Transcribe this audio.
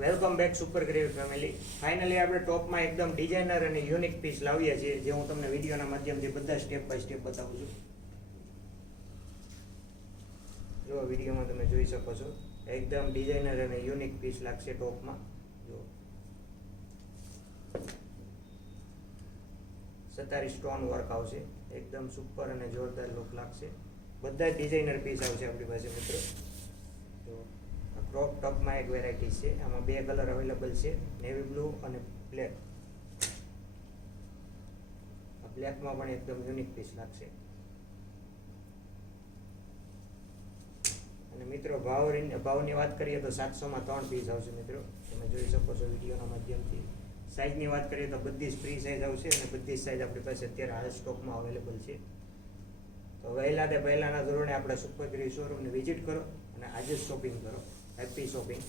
Welcome back super gravy family. Finally આપણે ટોપમાં એકદમ designer અને યુનિક પીસ લાવીએ છીએ, જે હું તમને વિડીયોના માધ્યમથી બધા સ્ટેપ બાય સ્ટેપ બતાવું છું. જો વિડીયોમાં તમે જોઈ શકો છો, એકદમ ડિઝાઇનર અને યુનિક પીસ લાગશે ટોપમાં. જો સતારી સ્ટોન વર્ક આવશે, એકદમ સુપર અને જોરદાર લુક લાગશે. બધા ડિઝાઇનર પીસ આવશે આપણી પાસે મિત્રો. જો ક્રોપ ટોપમાં એક વેરાયટી છે, આમાં બે કલર અવેલેબલ છે, નેવી બ્લુ અને બ્લેક. આ બ્લેકમાં પણ એકદમ યુનિક પીસ લાગશે. અને મિત્રો ભાવની વાત કરીએ તો 700માં 3 પીસ આવશે મિત્રો. તમે જોઈ શકો છો વિડીયોના માધ્યમથી. સાઇઝની વાત કરીએ તો બધી જ ફ્રી સાઇઝ આવશે અને બધી જ સાઇઝ આપણી પાસે અત્યારે હાલ સ્ટોકમાં અવેલેબલ છે. તો પહેલાંના ધોરણે આપણે સુપર ગ્રેવી શોરૂમને વિઝિટ કરો અને આજે જ શોપિંગ કરો. Happy shopping.